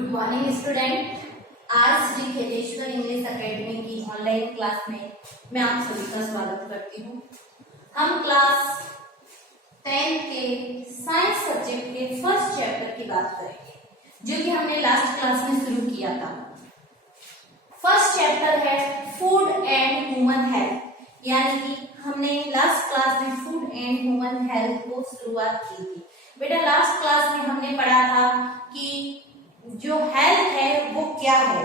Good morning student. आज Shri खेलेश्वर English academy की online class में मैं आप सभी का स्वागत करती हूँ। हम क्लास 10 के साइंस सब्जेक्ट के फर्स्ट चैप्टर की बात करेंगे, जो कि हमने लास्ट क्लास में शुरू किया था। फर्स्ट चैप्टर है फूड एंड ह्यूमन हेल्थ, यानी कि हमने लास्ट क्लास में फूड एंड ह्यूमन हेल्थ को शुरुआत की थी। बेटा लास्ट क्लास में हमने पढ़ा था कि जो हेल्थ है वो क्या है,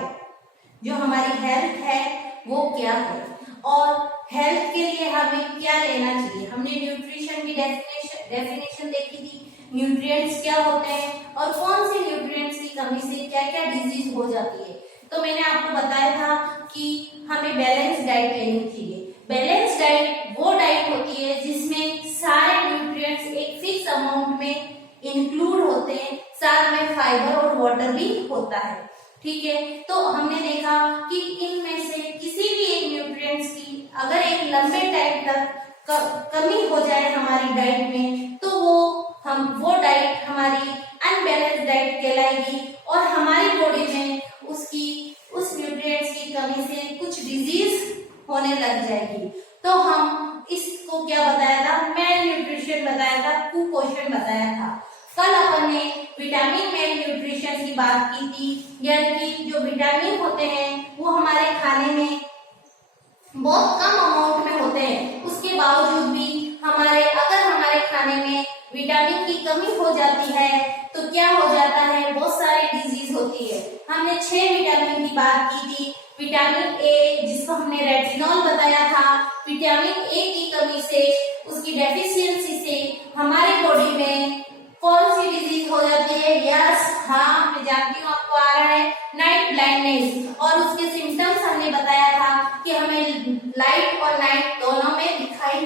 जो हमारी हेल्थ है वो क्या है और हेल्थ के लिए हमें क्या लेना चाहिए। हमने न्यूट्रिशन की डेफिनेशन देखी थी, न्यूट्रिएंट्स क्या होते हैं और कौन से न्यूट्रिएंट्स की कमी से क्या क्या डिजीज हो जाती है। तो मैंने आपको बताया था कि हमें बैलेंस डाइट लेनी चाहिए। बैलेंस डाइट वो डाइट होती है जिसमें सारे न्यूट्रिएंट्स एक फिक्स अमाउंट में इंक्लूड होते हैं, साथ में फाइबर और वाटर भी होता है। ठीक है, तो हमने देखा कि इनमें से किसी भी एक न्यूट्रिएंट्स की अगर एक लंबे टाइम तक कमी हो जाए हमारी डाइट में, तो वो डाइट हमारी अनबैलेंस डाइट कहलाएगी और हमारी बॉडी में उस न्यूट्रिएंट्स की कमी से कुछ डिजीज होने लग जाएगी। तो हम इसको क्या बताया था, मेल न्यूट्रिशन बताया था, कुपोषण बताया था। कल अपन ने विटामिन मेल न्यूट्रिशन की बात की थी, यानी कि जो विटामिन होते हैं वो हमारे खाने में बहुत कम अमाउंट में होते हैं, उसके बावजूद भी अगर हमारे खाने में विटामिन की कमी हो जाती है तो क्या हो जाता है, बहुत सारी डिजीज होती है। हमने 6 विटामिन की बात की थी। विटामिन ए, जिसको हमने रेटिनॉल बताया था, विटामिन ए की कमी से, उसकी डेफिशिएंसी से हमारे बॉडी में कौन सी डिजीज हो जाती है। यस, हाँ, मैं जानती हूँ आपको आ रहा है नाइट ब्लाइंडनेस, और उसके सिम्टम्स हमने बताया था कि हमें लाइट और नाइट दोनों में दिखाई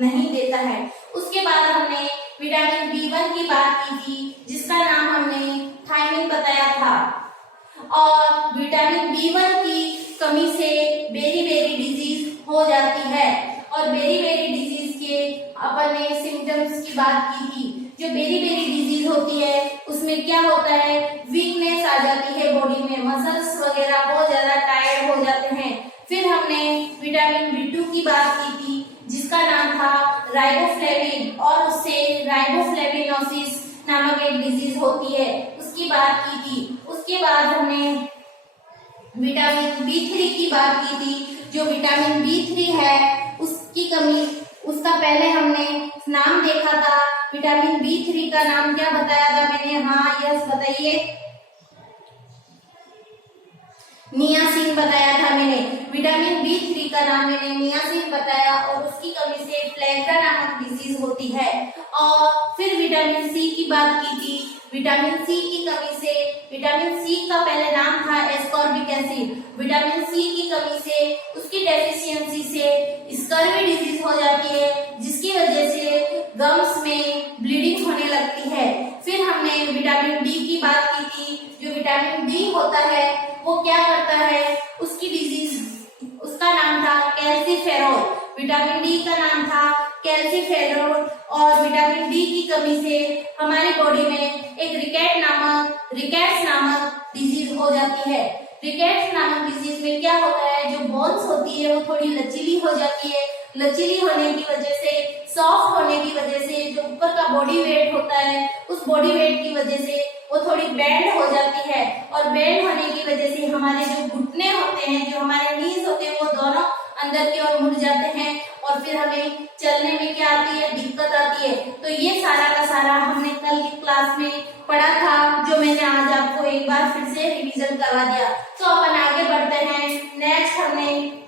नहीं देता है। उसके बाद हमने विटामिन B1 की बात की थी, जिसका नाम हमने थायमिन बताया था, और विटामिन B1 की कमी से बेरी डिजीज हो जाती है। और बेरी डिजीज के अपन ने सिम्टम्स की बात की थी। जो बेरी डिजीज होती है उसमें क्या होता है, वीकनेस आ जाती है बॉडी में, मसल्स वगैरह बहुत ज्यादा टायर्ड हो जाते हैं। फिर हमने विटामिन B2 की बात की थी, जिसका नाम था राइबोफ्लेविन, और उससे राइबोफ्लेविनोसिस नामक एक डिजीज होती है, उसकी बात की थी। उसके बाद हमने विटामिन B3 की बात की थी। जो विटामिन B3 है उसकी कमी, उसका पहले हमने नाम देखा था। विटामिन B3 का नाम क्या बताया था मैंने, हाँ यस बताइए, नियासिन बताया था मैंने। विटामिन B3 का नाम मैंने नियासिन बताया, और उसकी कमी से प्लेग्रा नामक डिजीज होती है। और फिर विटामिन सी की बात की थी। विटामिन सी की कमी से, विटामिन सी का पहले नाम था एस्कॉर्बिक एसिड, विटामिन सी की कमी से, उसकी डेफिशिएंसी से स्कर्वी डिजीज हो जाती है, जिसकी वजह से गम्स में ब्लीडिंग होने लगती है। फिर हमने विटामिन डी की बात की थी। जो विटामिन डी होता है वो क्या करता है, उसकी डिजीज, उसका नाम था कैल्सीफेरॉल। विटामिन डी का नाम था कैल्सीफेरॉल, और विटामिन डी की कमी से हमारी बॉडी में एक रिकेट्स नामक डिजीज हो जाती है। रिकेट्स नामक डिजीज में क्या होता है, जो बोन्स होती है वो थोड़ी लचीली हो जाती है। लचीली होने की वजह से, सॉफ्ट होने की वजह से, जो ऊपर का बॉडी वेट होता है उस बॉडी वेट की वजह से वो थोड़ी बेंड हो जाती है, और बेंड होने की वजह से हमारे जो घुटने होते हैं, जो हमारे नीज होते हैं, वो दोनों अंदर की ओर मुड़ जाते हैं, और फिर हमें चलने में क्या आती है, दिक्कत आती है। तो ये सारा का सारा हमने कल की क्लास में पढ़ा था, जो मैंने आज आपको एक बार फिर से रिवीजन करवा दिया। तो अपन आगे बढ़ते हैं। नेक्स्ट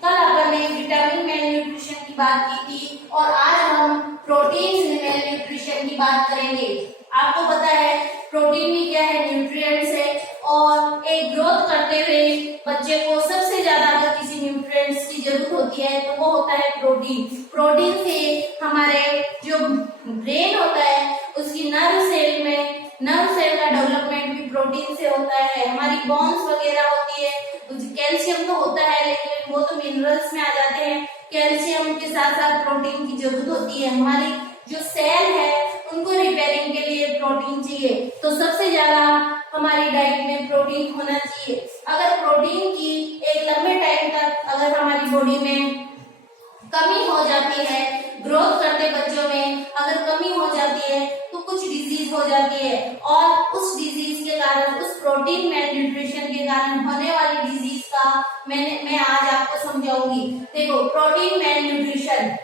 कल अपन ने विटामिन मेल न्यूट्रिशन की बात की थी, और आज हम प्रोटीन मेल न्यूट्रिशन की बात करेंगे। आपको पता है प्रोटीन भी क्या है, न्यूट्रिएंट्स है, और एक ग्रोथ करते हुए बच्चे को सबसे ज्यादा अगर किसी न्यूट्रिएंट्स की जरूरत होती है तो वो होता है प्रोटीन। प्रोटीन से हमारे जो ब्रेन होता है उसकी नर्व सेल का डेवलपमेंट भी प्रोटीन से होता है। हमारी बोन्स वगैरह होती है, कैल्शियम तो होता है लेकिन वो तो मिनरल्स में आ जाते हैं। कैल्शियम के साथ साथ प्रोटीन की जरूरत होती है। हमारी जो सेल है उनको रिपेयरिंग के लिए प्रोटीन चाहिए। तो सबसे ज्यादा हमारी डाइट में प्रोटीन होना चाहिए। अगर प्रोटीन की एक लंबे टाइम तक अगर हमारी बॉडी में कमी हो जाती है, ग्रोथ करते बच्चों में अगर कमी हो जाती है तो कुछ डिजीज हो जाती है, और उस डिजीज के कारण, उस प्रोटीन मेल न्यूट्रिशन के कारण होने वाली डिजीज का मैं आज आपको समझाऊंगी। देखो, protein malnutrition.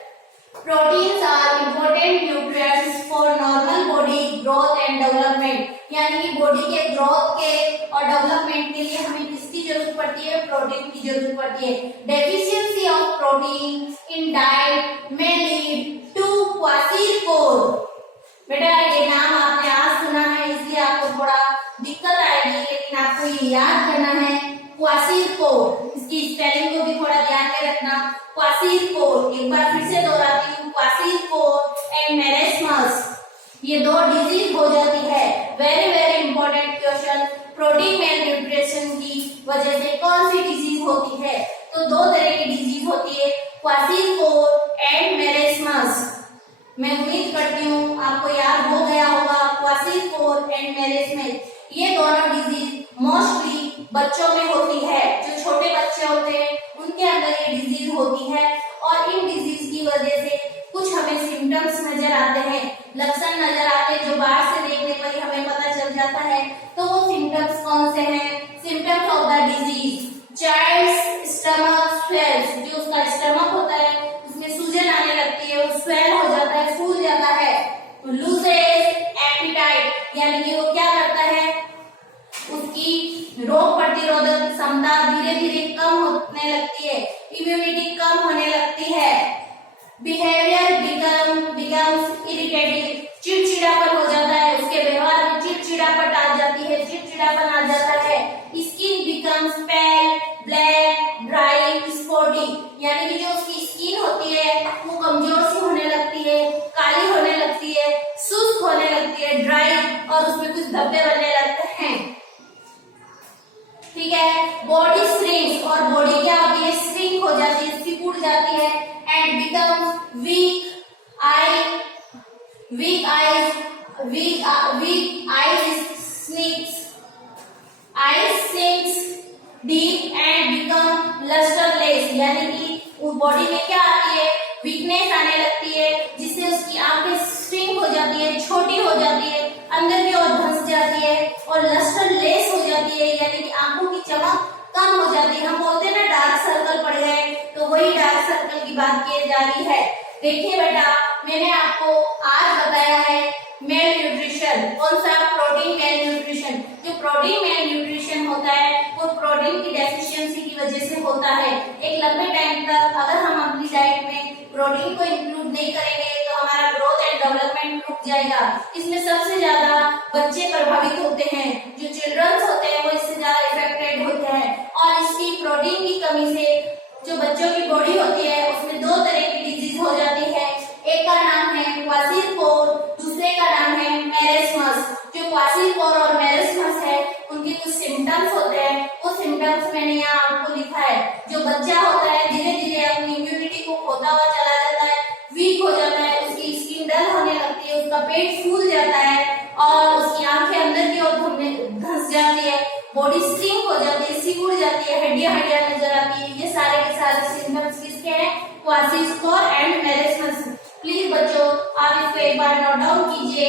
Proteins are important nutrients for normal body growth and development, यानी कि बॉडी के ग्रोथ के और डेवलपमेंट के लिए हमें किसकी जरूरत पड़ती है? प्रोटीन की जरूरत पड़ती है। Deficiency of protein in diet में लीड टू क्वाशीरकोर। बेटा, ये नाम आपने आज सुना है इसलिए आपको थोड़ा दिक्कत आएगी, लेकिन आपको ये याद करना है। क्वाशीरकोर, इसकी स्पेलिंग को भी थोड़ा ध्यान में रखना। क्वाशीरकोर, एक बार फिर से दोहराती हूँ, क्वाशीरकोर एंड मेरेस्मस, ये दो डिजीज हो जाती है। Very very important question. Protein mail nutrition की वजह से कौन सी डिजीज होती है? तो दो तरह की डिजीज होती है, क्वाशीरकोर एंड मेरेस्मस। मैं उम्मीद करती हूँ आपको याद हो गया होगा क्वाशीरकोर एंड मेरेस्मस। ये दोनों डिजीज मोस्टली बच्चों में होती है, जो छोटे बच्चे होते हैं उनके अंदर ये डिजीज होती है, और इन डिजीज की वजह से कुछ हमें सिम्टम्स नजर आते हैं, लक्षण नजर आते हैं, जो बाहर से देखने पर ही हमें पता चल जाता है। तो वो सिम्टम्स कौन से हैं? Symptoms of the disease, child stomach swells, जो उसका स्टमक होता है उसमें सूजन आने लगती है, वो स्वेल हो जाता है, फूल जाता है। लूजेस एपेटाइट, यानी कि वो क्या करता है, उसकी रोग प्रतिरोधक क्षमता धीरे धीरे कम होने लगती है, इम्यूनिटी कम होने लगती है। बिहेवियर बिकम्स इरिटेटिव, चिड़चिड़ापन हो जाता है, उसके व्यवहार में चिड़चिड़ापन आ जाती है, चिड़चिड़ापन आ जाता है। स्किन बिकम्स पेल, ब्लैक, ड्राई, स्पॉटी, यानी कि जो उसकी स्किन होती है वो कमजोर सी होने लगती है, काली होने लगती है, शुष्क होने लगती है, ड्राई, और उसमें कुछ धब्बे बनने लगते हैं। ठीक है। बॉडी श्रिंक्स, और बॉडी क्या होती है? श्रिंक हो जाती है, सिकुड़ जाती है। And becomes week eyes sinks deep and become lusterless, यानी कि उस बॉडी में क्या आती है? वीकनेस आने लगती है, जिससे उसकी आंखें श्रिंक हो जाती है, छोटी हो जाती है, अंदर की ओर धंस जाती है, और लस्टरलेस हो जाती है, यानी कि आंखों की चमक कम हो जाती है। हम बोलते हैं ना डार्क सर्कल पड़ गए, तो वही डार्क सर्कल की बात की जा रही है। देखिए बेटा, मैंने आपको आज बताया है मेल न्यूट्रिशन, कौन सा? Protein mail nutrition. जो प्रोटीन मेल न्यूट्रिशन होता है वो प्रोटीन की डेफिशिएंसी की वजह से होता है। एक लंबे टाइम तक अगर हम अपनी डाइट में प्रोटीन को इंक्लूड नहीं करेंगे तो हमारा ग्रोथ एंड डेवलपमेंट रुक जाएगा। इसमें सबसे ज्यादा बच्चे प्रभावित होते हैं, जो चिल्ड्रंस होते हैं वो इससे ज्यादा इफेक्टेड होते हैं, और इसकी प्रोटीन की कमी से जो बच्चों की बॉडी होती है उसमें दो तरह की डिजीज हो जाती है। एक का नाम है क्वाशीरकोर, दूसरे का नाम है मेरेस्मस। जो क्वाशीरकोर और मेरेस्मस है उनके कुछ सिम्टम्स होते हैं, वो सिम्टम्स मैंने यहाँ आपको लिखा है। जो बच्चा होता है धीरे धीरे अपनी इम्यूनिटी को खोता हुआ चला जाता है, वीक हो जाता है, उसकी स्किन डल होने लगती है, उसका पेट फूल जाता है, और उसकी आंखें अंदर की ओर धंस जाती है, बॉडी श्रिंक हो जाती है, सिकुड़ जाती है, हड्डियां नजर आती है। ये सारे के सारे सिम्टम्स किसके हैं? क्वाशीरकोर एंड मेरेस्मस। प्लीज बच्चों, आप इसको एक बार नोट डाउन कीजिए।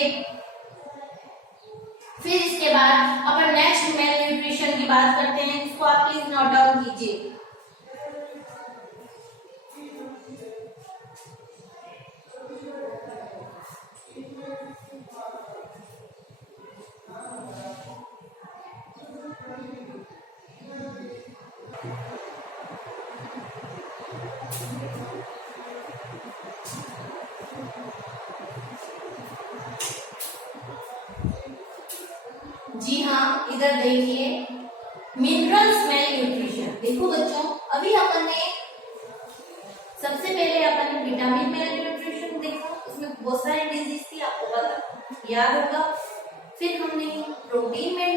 फिर इसके बाद अपन नेक्स्ट मेल न्यूट्रिशन की बात करते हैं, इसको आप प्लीज नोट डाउन कीजिए। जी हाँ, इधर देखिए, मिनरल्स मेल न्यूट्रिशन। देखो बच्चों, अभी अपन ने सबसे पहले अपन ने विटामिन मेल न्यूट्रिशन देखा, उसमें बहुत सारी डिजीज थी, आपको पता याद होगा। फिर हमने प्रोटीन मेल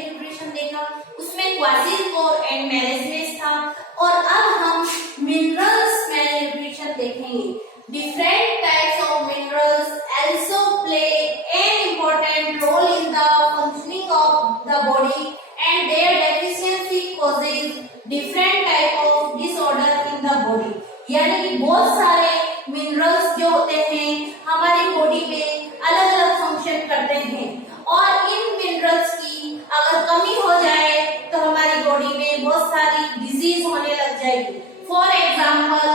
न्यूट्रिशन देखा, उसमें क्वाशीरकोर एंड मेरेस्मस था, और अब हम मिनरल्स मेल न्यूट्रिशन देखेंगे। Different types of minerals also play an important role in the functioning of the the body. यानी कि बहुत सारे मिनरल्स जो होते हैं हमारी बॉडी में अलग अलग फंक्शन करते हैं, और इन मिनरल्स की अगर कमी हो जाए तो हमारी बॉडी में बहुत सारी डिजीज होने लग जाएगी। फॉर एग्जाम्पल,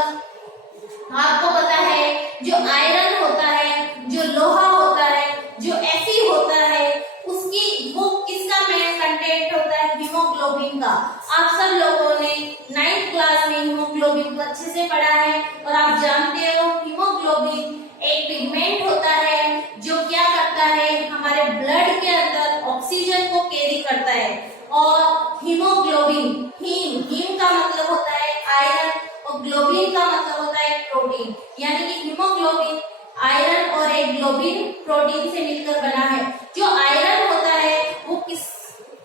आपको पता है जो आयरन होता है, जो लोहा होता है, जो Fe होता है, उसकी वो किसका मेन कंटेंट होता है? हीमोग्लोबिन का। आप सब लोगों ने 9th क्लास में हीमोग्लोबिन को अच्छे से पढ़ा है, और आप जानते हो हीमोग्लोबिन एक पिगमेंट होता है जो क्या करता है, हमारे ब्लड के अंदर ऑक्सीजन को कैरी करता है। और हीमोग्लोबिन, हीम का मतलब होता है आयरन, और ग्लोबिन का मतलब होता है प्रोटीन। यानी कि हीमोग्लोबिन आयरन और एक ग्लोबिन प्रोटीन से मिलकर बना है। जो आयरन होता है वो किस,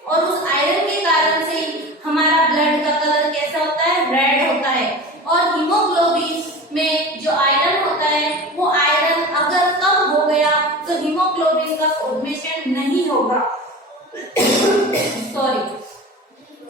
और उस आयरन के कारण से हमारा ब्लड का कलर कैसा होता है? रेड होता है। और हीमोग्लोबिन में जो आयरन होता है, वो आयरन अगर कम हो गया तो हीमोग्लोबिन का फॉर्मेशन नहीं होगा। सॉरी,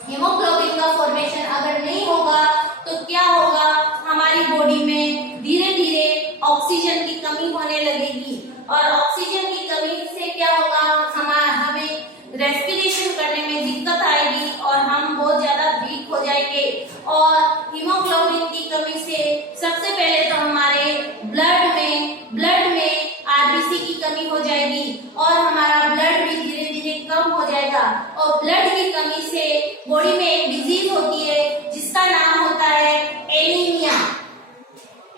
हीमोग्लोबिन का फॉर्मेशन अगर नहीं होगा तो क्या होगा? हमारी बॉडी में धीरे धीरे ऑक्सीजन की कमी होने लगेगी, और ऑक्सीजन की कमी से क्या होगा? हमें रेस्पिरेशन करने में दिक्कत आएगी, और हम बहुत ज्यादा वीक हो जाएंगे। और हीमोग्लोबिन की कमी से सबसे पहले तो हमारे ब्लड में आरबीसी की कमी हो जाएगी, और हमारा ब्लड भी धीरे धीरे कम हो जाएगा। और ब्लड की कमी से बॉडी में एक डिजीज होती है जिसका नाम होता है एनीमिया।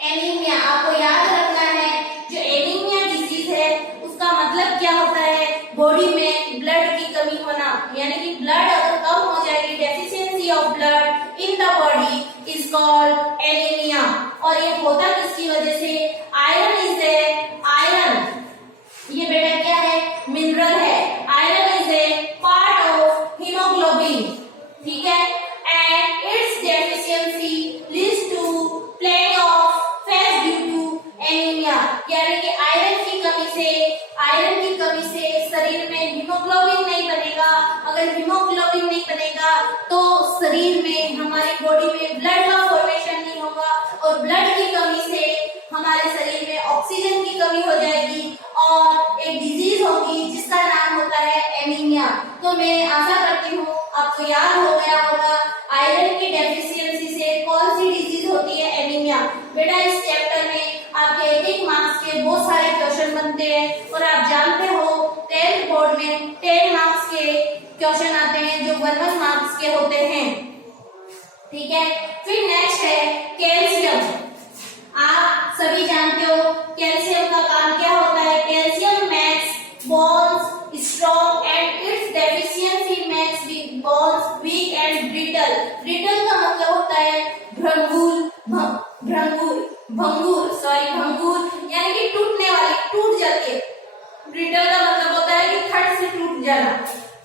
एनीमिया आपको याद रखना है, जो एनीमिया डिजीज है उसका मतलब क्या होता है? बॉडी में ब्लड की कमी होना। यानी कि ब्लड अगर कम हो जाएगी, deficiency of blood in the body is called anaemia. और ये होता किसकी वजह से? आयरन ये बेटा क्या है? मिनरल है। Iron is a part of haemoglobin, ठीक है, and its deficiency leads to playing of face due to anaemia. यानी कि आयरन की कमी से शरीर में हीमोग्लोबिन नहीं बनेगा। अगर हीमोग्लोबिन नहीं बनेगा तो शरीर में, हमारी बॉडी में ब्लड का फॉर्मेशन नहीं होगा, और ब्लड की कमी से हमारे शरीर में ऑक्सीजन की कमी हो जाएगी, और एक डिजीज होगी जिसका नाम होता है एनीमिया। तो मैं आशा करती हूँ आपको याद हो गया होगा आयरन की डेफिशिएंसी से कौन सी डिजीज होती है? एनीमिया। बेटा इस चैप्टर में आपके एक मार्क्स के बहुत सारे क्वेश्चन बनते हैं, और आप जानते हो 10th बोर्ड में 10 मार्क्स के क्वेश्चन आते हैं जो 1 मार्क्स के होते हैं, ठीक है। फिर नेक्स्ट है कैल्शियम। आप सभी जानते हो कैल्शियम का काम क्या होता है? Calcium makes bones strong and its deficiency makes bones weak and brittle. Brittle का मतलब होता है भंगुर, यानी कि टूटने वाली, टूट जाती है। ब्रिटल का मतलब होता है कि थर्ड से टूट जाना,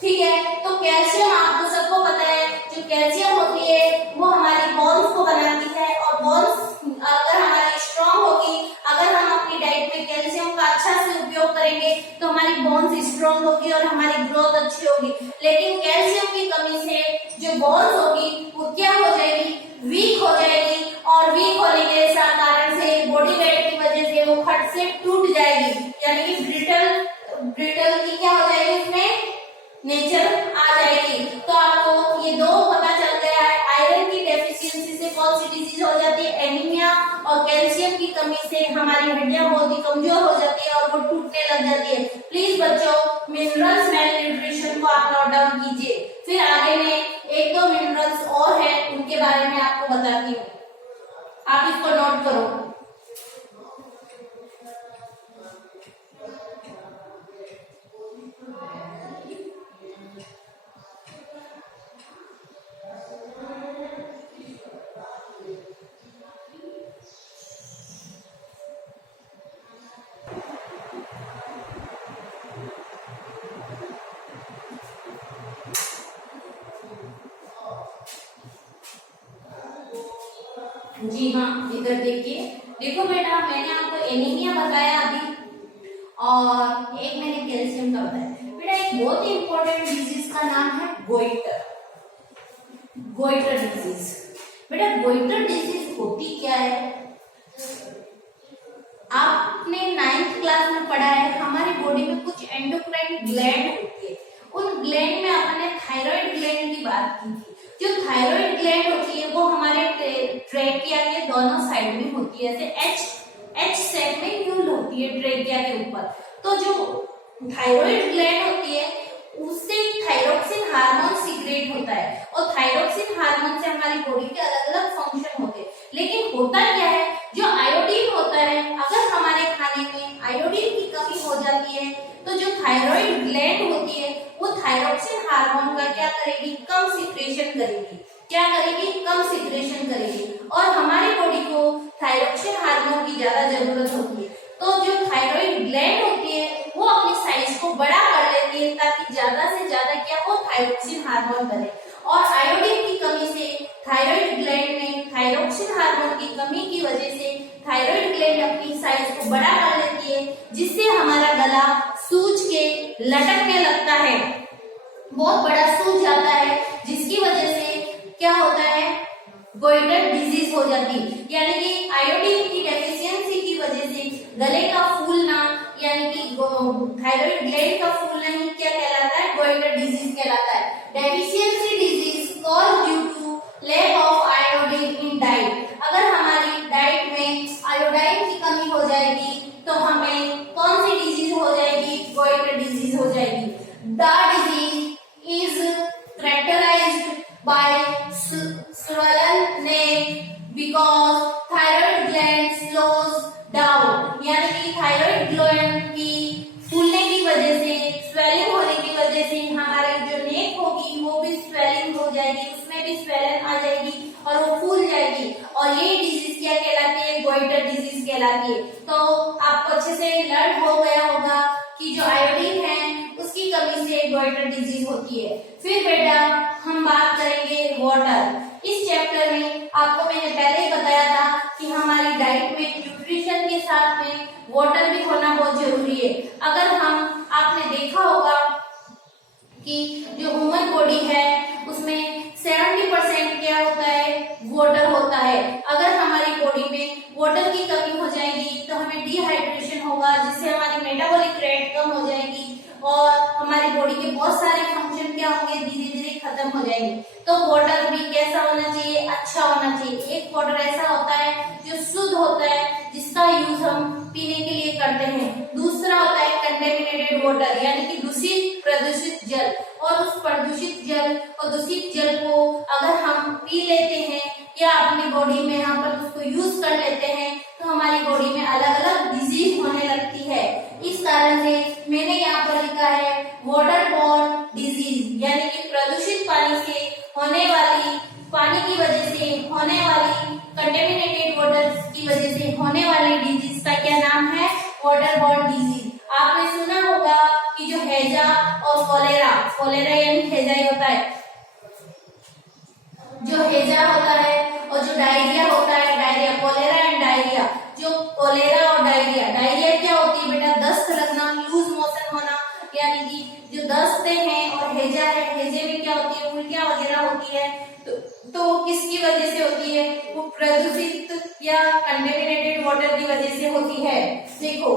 ठीक है। तो कैल्शियम आपको सबको पता है, जो कैल्शियम होती है वो हमारी बोन्स को बनाती है, और बोन्स अगर हमारी स्ट्रॉन्ग होगी, अगर हम अपनी डाइट में कैल्शियम का अच्छा से उपयोग करेंगे तो हमारी बोन्स स्ट्रॉन्ग होगी और हमारी ग्रोथ अच्छी होगी। लेकिन कैल्शियम की कमी से जो बोन्स होगी वो क्या हो जाएगी? वीक हो जाएगी, और वीक होने के कारण से बॉडी वेट की वजह से वो फट से टूट जाएगी। यानी कि ब्रिटल की क्या हो जाएगी? इसमें नेचर आ जाएगी। तो आपको ये दो पता चल गया है, आयरन की डेफिशिएंसी से कौन सी डिजीज हो जाती है? एनीमिया। और कैल्शियम की कमी से हमारी हड्डियां बहुत ही कमजोर हो जाती है और वो टूटने लग जाती है। प्लीज बच्चों मिनरल्स मेल न्यूट्रिशन को आप नोट डाउन कीजिए। फिर आगे में 1-2 मिनरल्स और है, उनके बारे में आपको बताती हूँ, आप इसको नोट करो। जी हाँ, इधर देखिए, देखो बेटा मैंने आपको एनीमिया बताया अभी, और एक मैंने कैल्शियम का बताया। बेटा एक बहुत ही इंपॉर्टेंट डिजीज का नाम है गोइटर डिजीज। बेटा गोइटर डिजीज होता दोनों साइड में होती है, ऐसे एच शेप में न्यूल होती है ट्रेकिया के ऊपर। तो जो थायराइड ग्लैंड होती है उससे थायरोक्सिन हार्मोन सीक्रेट होता है, और थायरोक्सिन हार्मोन से हमारी बॉडी के अलग अलग फंक्शन होते हैं। लेकिन होता क्या है, जो आयोडीन होता है, अगर हमारे खाने में आयोडीन की कमी हो जाती है तो जो थायराइड ग्लैंड होती है वो थायरोक्सिन हार्मोन का क्या करेगी, कम सीक्रेशन करेगी। क्या करेगी, कम सीक्रेशन करेगी, और हमारी बॉडी को थायरोक्सिन हार्मोन की ज्यादा जरूरत होती है। तो जो थायराइड ग्लैंड होती है वो अपनी साइज को बड़ा कर लेती है ताकि ज्यादा से ज्यादा क्या हो, थायरोक्सिन हार्मोन बने। और आयोडीन की कमी से थायराइड ग्लैंड में थायरोक्सिन हार्मोन की कमी की वजह से थायराइड ग्लैंड अपनी साइज को बड़ा कर लेती है, जिससे हमारा गला सूज के लटकने लगता है, बहुत बड़ा सूज जाता है, जिसकी वजह से क्या होता है, गोइटर डिजीज हो जाती है। यानी कि आयोडीन की डेफिशिएंसी की वजह से गले का फूलना, यानी कि थायराइड ग्लैंड का फूलना ही क्या कहलाता है, गोइटर डिजीज कहलाता है। Deficiency disease cause due to lack of iodine in diet. अगर हमारी डाइट में आयोडीन की कमी हो जाएगी तो हमें कौन सी डिजीज हो जाएगी, गोइटर डिजीज हो जाएगी। The disease is characterized by swollen neck because thyroid gland slows down। यानी कि थायराइड ग्लैंड की फूलने की वजह से, स्वेलिंग होने की वजह से हमारी जो नेक होगी वो भी स्वेलिंग हो जाएगी, उसमें भी स्वेलिंग आ जाएगी और वो फूल जाएगी, और ये डिजीज क्या कहलाती है, गोइटर डिजीज कहलाती है। तो आपको अच्छे से लर्न हो गया होगा कि जो आयोडीन है उसकी कमी से गोइटर डिजीज होती है। फिर बेटा हम बात करेंगे वाटर। इस चैप्टर में आपको मैंने पहले ही बताया था कि हमारी डाइट में न्यूट्रिशन के साथ में वाटर भी होना बहुत जरूरी है। अगर हम, आपने देखा होगा कि जो ह्यूमन बॉडी है उसमें 70% क्या होता है, वाटर होता है। अगर हमारी बॉडी में वाटर की कमी हो जाएगी तो हमें डिहाइड्रेशन होगा, जिससे हमारी मेटाबॉलिक रेट कम हो जाएगी और हमारी बॉडी के बहुत सारे फंक्शन क्या होंगे, धीरे धीरे खत्म हो जाएंगे। तो वाटर भी कैसा होना चाहिए, अच्छा होना चाहिए। एक वाटर ऐसा होता है जो शुद्ध होता है, जिसका यूज हम पीने के लिए करते हैं। दूसरा होता है कंटेमिनेटेड वाटर, यानी कि दूषित प्रदूषित जल, और उस प्रदूषित जल और दूषित जल को अगर हम पी लेते हैं या अपनी बॉडी में यहाँ पर उसको यूज कर लेते हैं तो हमारी बॉडी में अलग अलग डिजीज होने लगती है। इस कारण से मैंने यहाँ पर लिखा है वाटर बॉर्न डिजीज, यानी कि प्रदूषित पानी से होने वाली, पानी की वजह से होने वाली, कंटेमिनेटेड वाटर की वजह से होने वाली डिजीज का क्या नाम है, वाटर बॉर्न डिजीज। आपने सुना होगा कि जो हैजा और कोलेरा, कोलेरा यानी हैजा ही होता है, जो हैजा होता है, और जो डायरिया होता है, डायरिया, कोलेरा एंड डायरिया। जो कोलेरा और डायरिया, डायरिया क्या होती है बेटा, दस्त लगना, लूज मोशन होना, यानी कि जो दस्त है, और हैजा है, हैजे में क्या होती है, उल्टियां वगैरह होती है। तो किसकी वजह से होती है, वो प्रदूषित या कंटेमिनेटेड वाटर की वजह से होती है। देखो,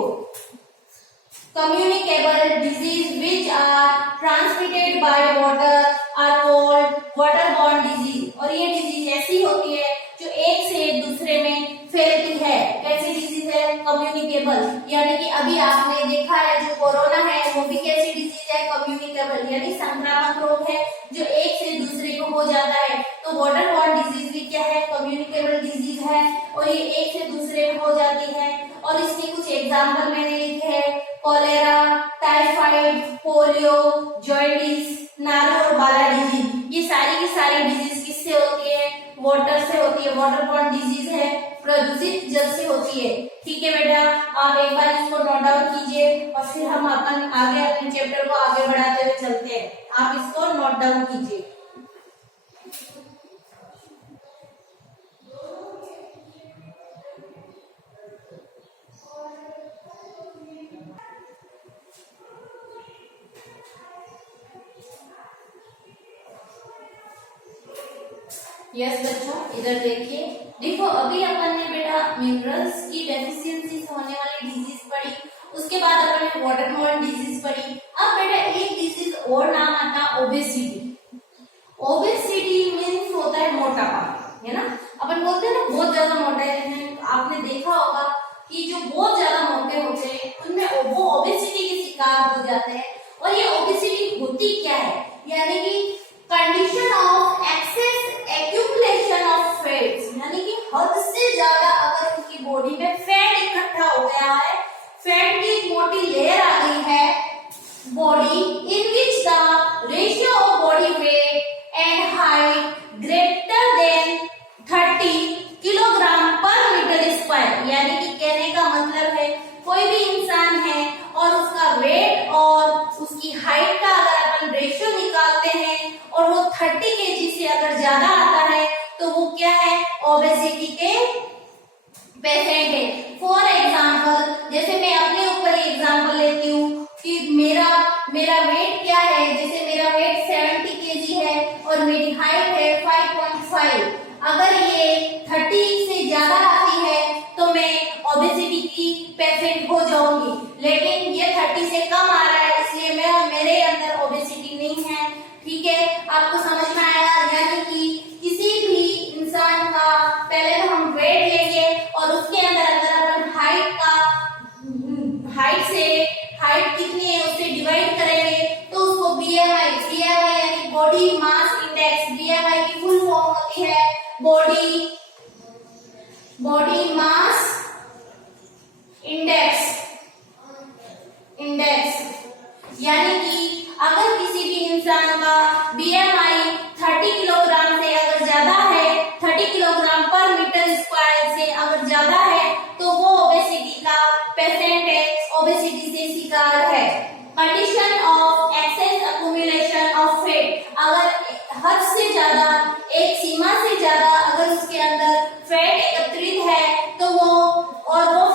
communicable disease which are transmitted by water are called waterborne disease। और ये डिजीज ऐसी होती है जो एक से दूसरे में फैलती है। कैसी डिजीज है, कम्युनिकेबल, यानी कि अभी आपने देखा है जो कोरोना है वो भी कैसी डिजीज है, कम्युनिकेबल, यानी संक्रामक रोग है जो एक से दूसरे को हो जाता है। तो वाटरबॉर्न डिजीज भी क्या है, कम्युनिकेबल डिजीज है, और ये एक से दूसरे में हो जाती है। और इसके कुछ एग्जाम्पल मैंने लिखे हैं, कोलेरा, टाइफाइड, पोलियो, जॉन्डिस, नारो और बाला डिजीज। ये सारी की सारी डिजीज किससे होती है, वाटर से होती है, वाटरबॉर्न डिजीज है, प्रदूषित जल से होती है। ठीक है बेटा, आप एक बार इसको नोट डाउन कीजिए और फिर हम अपन आगे अपने चैप्टर को आगे बढ़ाते हुए चलते हैं। आप इसको नोट डाउन कीजिए। यस बच्चों, इधर देखिए। देखो, अभी अपन ने बेटा मिनरल्स की डेफिशिएंसी से होने वाली डिजीज पढ़ी, उसके बाद अपन ने वाटरबॉर्न डिजीज पढ़ी। अब बेटा एक डिजीज और नाम आता है ओबेसिटी। ओबेसिटी मीन्स होता है मोटापा, है ना। अपन बोलते हैं ना बहुत ज्यादा मोटा है, बॉडी में फैट इकट्ठा हो गया है, फैट की एक मोटी लेयर आ गई है body in which the ratio of body weight and height greater than 30 kilogram पर मीटर स्क्वायर। यानी कि कहने का मतलब है कोई भी इंसान है और उसका वेट और उसकी हाइट का अगर अपन रेशियो निकालते हैं और वो 30 केजी से अगर ज्यादा आता है तो वो क्या है, ओबेसिटी के पेशेंट है। फॉर एग्जाम्पल, जैसे मैं अपने ऊपर ही एग्जाम्पल लेती हूँ कि मेरा वेट क्या है, जैसे मेरा वेट 70 केजी है और मेरी हाइट है 5.5। अगर ये 30 से ज्यादा आती है तो मैं ओबेसिटी की पेशेंट हो जाऊंगी, लेकिन ये 30 से कम आ रहा है इसलिए मेरे अंदर ओबेसिटी नहीं है। ठीक है, आपको समझ में आया? यानी कि किसी भी इंसान का पहले तो हम वेट लेंगे और उसके अंदर अगर अपन हाइट कितनी है उससे डिवाइड करेंगे तो उसको BMI यानी बॉडी मास इंडेक्स, BMI की फुल फॉर्म होती है बॉडी मास इंडेक्स। यानी कि अगर किसी भी इंसान का BMI 30 किलोग्राम से अगर ज्यादा है, 30 किलोग्राम पर मीटर स्क्वायर से अगर ज्यादा है तो वो ओबेसिटी का पेशेंट है, ओबेसिटी से शिकार है। Condition of excess accumulation of fat, अगर हद से ज्यादा, एक सीमा से ज्यादा अगर उसके अंदर फैट एकत्रित है तो वो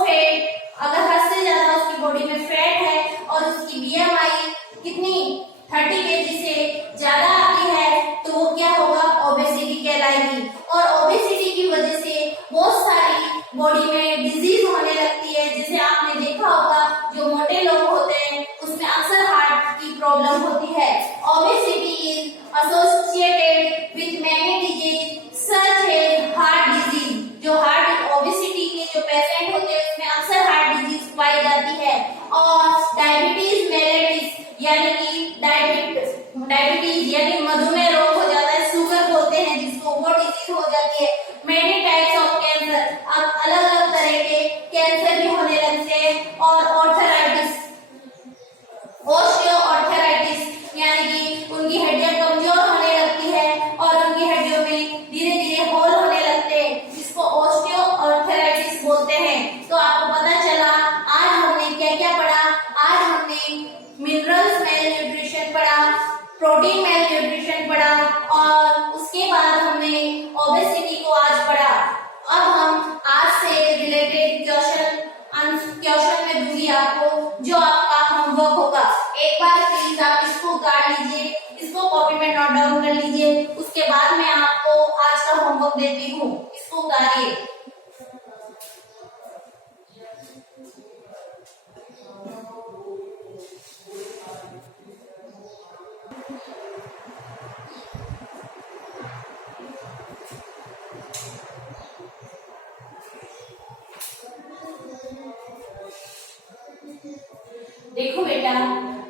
फैट अगर हद से ज्यादा उसकी बॉडी में फैट है और उसकी BMI कितनी 30 केजी से ज्यादा आती है तो वो क्या होगा, ओबेसिटी कहलाएगी। और ओबेसिटी की वजह से बहुत सारी बॉडी में डिजीज होने लगती है। जैसे आपने देखा होगा जो मोटे लोग होते हैं उसमें अक्सर हार्ट की प्रॉब्लम होती है। Obesity is associated with many disease such as heart disease. जो हार्ट ओबेसिटी के जो पेशेंट होते हैं उसमें अक्सर हार्ट डिजीज पाई जाती है। और डायबिटीज मेलेटिस यानी कि डायबिटीज यानी मधुमेह रोग हो जाता है, शुगर बोलते हैं जिसको, वो डिजीज हो जाती है। मेनी टाइप्स ऑफ कैंसर, अब अलग अलग तरह के कैंसर भी होने लगते हैं। और ऑस्टियोआर्थराइटिस यानी कि उनकी हड्डियां कमजोर होने लगती है और उनकी हड्डियों में धीरे धीरे होल होने लगते हैं, जिसको ऑस्टियोआर्थराइटिस बोलते हैं। तो आपको पता चला आज हमने क्या क्या पढ़ा। आज हमने मिनरल्स मेल न्यूट्रिशन पढ़ा, प्रोटीन मेल न्यूट्रिशन पढ़ा और उसके बाद हमने ओबेसिटी को आज पढ़ा। अब हम आज से रिलेटेड क्वेश्चन में दूंगी आपको, जो आपका होमवर्क होगा। एक बार प्लीज आप इसको गाड़ लीजिए, इसको कॉपी में नोट डाउन कर लीजिए, उसके बाद मैं आपको आज का होमवर्क देती हूँ, इसको गाड़िए। देखो बेटा,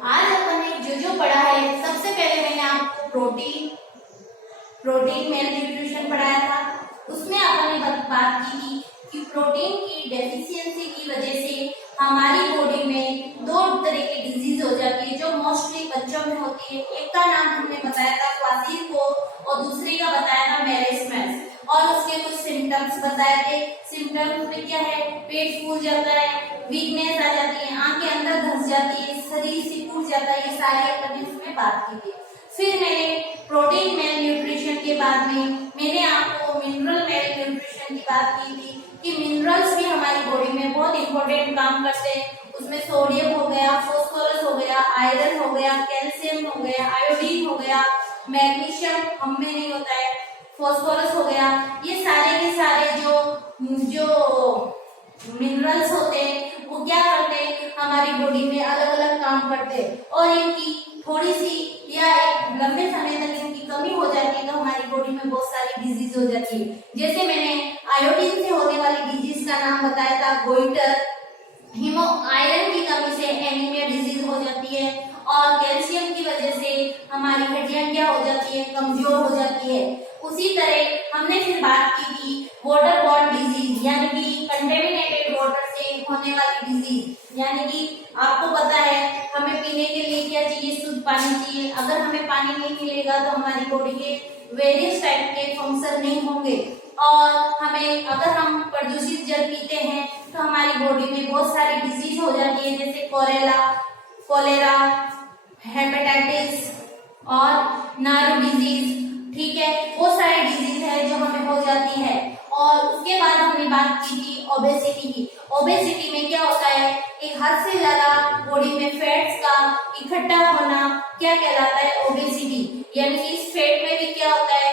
आज अपन ने जो पढ़ा है, सबसे पहले मैंने आपको प्रोटीन मेल न्यूट्रिशन पढ़ाया था। उसमें अपन ने बात की थी कि प्रोटीन की डेफिशिएंसी की वजह से हमारी बॉडी में दो तरह की डिजीज हो जाती है जो मोस्टली बच्चों में होती है। एक का नाम हमने बताया था क्वासीको और दूसरे का बताया था मेरेस्मेस, और उसके कुछ सिम्टम्स बताए थे। सिम्टम्स में क्या है, पेट फूल जाता है, वीकनेस आ जाती है, आंखें अंदर धंस जाती है, शरीर से टूट जाता है, ये सारी अपन ने उसमें बात की थी। फिर मैंने प्रोटीन मेल न्यूट्रिशन के बाद में मैंने आपको मिनरल मेल न्यूट्रिशन की बात की थी कि मिनरल्स भी हमारी बॉडी में बहुत इंपॉर्टेंट काम करते हैं। उसमें सोडियम हो गया, फास्फोरस हो गया, आयरन हो गया, कैल्शियम हो गया, आयोडीन हो गया, मैग्नीशियम हम में नहीं होता है, फास्फोरस हो गया। ये सारे के सारे जो मिनरल्स होते हैं वो क्या करते हैं, हमारी बॉडी में अलग अलग काम करते हैं। और इनकी थोड़ी सी या एक लंबे समय तक इनकी कमी हो जाती है तो हमारी बॉडी में बहुत सारी डिजीज हो जाती है। जैसे मैंने आयोडीन से होने वाली डिजीज का नाम बताया था, गोइटर। आयरन की कमी से एनीमिया डिजीज हो जाती है, और कैल्शियम की वजह से हमारी हड्डियां क्या हो जाती है, कमजोर हो जाती है। उसी तरह हमने फिर बात की थी वाटर बॉर्न डिजीज यानी कि कंटेमिनेटेड हमें पानी नहीं मिलेगा तो हमारी बॉडी के वेरियस टाइप के फंक्शन नहीं होंगे, और हमें अगर हम प्रदूषित जल पीते हैं तो हमारी बॉडी में बहुत सारी डिजीज हो जाती है, जैसे कोलेरा, हेपेटाइटिस और नारो डिजीज। ठीक है, वो सारी डिजीज है जो हमें हो जाती है। और उसके बाद हमने बात की थी ओबेसिटी की। ओबेसिटी में क्या होता है, एक हद से ज्यादा बॉडी में फैट्स का इकट्ठा होना क्या कहलाता है, ओबेसिटी। यानी कि इस फैट में भी क्या होता है,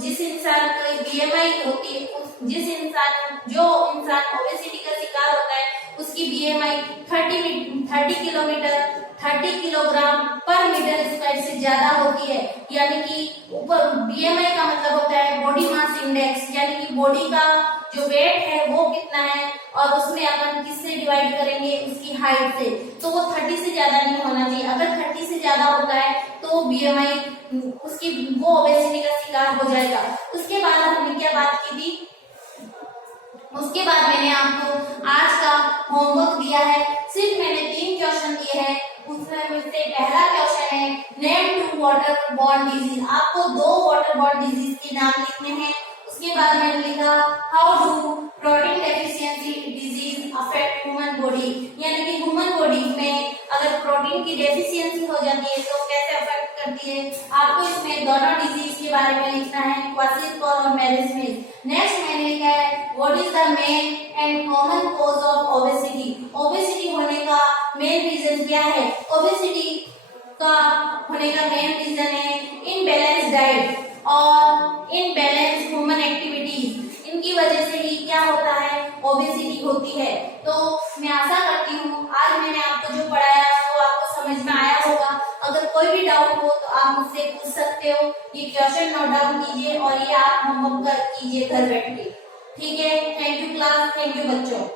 जिस इंसान की बीएमआई होती है, जो इंसान ओबेसिटी का शिकार होता है उसकी बीएमआई 30 किलोग्राम पर मीटर स्क्वायर से ज्यादा होती है। यानी कि ऊपर बीएमआई का मतलब होता है बॉडी मास इंडेक्स, यानी कि बॉडी का जो वेट है वो कितना है और उसमें अपन किससे डिवाइड करेंगे, उसकी हाइट से। तो वो 30 से ज्यादा नहीं होना चाहिए। अगर 30 से ज्यादा होता है तो बीएमआई वो ओबेसिटी का शिकार हो जाएगा। उसके बाद हमने क्या बात की थी, उसके बाद मैंने आपको आज का होमवर्क दिया है। सिर्फ मैंने 3 क्वेश्चन दिए हैं, उसमें से पहला क्वेश्चन है नेम 2 वाटर बॉर्न डिजीज। आपको 2 वाटर बॉर्न डिजीज के नाम लिखने हैं। उसके बाद मैंने लिखा how do protein deficiency disease affect human body, यानी कि ह्यूमन बॉडी में अगर प्रोटीन की डेफिशिएंसी हो जाती है तो कैसे अफेक्ट करती है। आपको इसमें दोनों डिजीज के बारे में लिखना है, क्वासिलकोर और मेरिस्मिस। नेक्स्ट मैंने लिखा है what is the main and common cause of obesity. Obesity होने का मेन रीजन क्या है, ओबेसिटी का होने का मेन रीजन है इनबैलेंस डाइट और इनबैलेंस ह्यूमन एक्टिविटीज। इनकी वजह से ही क्या होता है, ओबेसिटी होती है। तो मैं आशा करती हूँ आज मैंने आपको जो पढ़ाया वो आपको समझ में आया होगा। अगर कोई भी डाउट हो तो आप मुझसे पूछ सकते हो। ये क्वेश्चन नोट डाउन कीजिए और ये आप होमवर्क कीजिए घर बैठ के। ठीक है, thank you class, thank you बच्चों।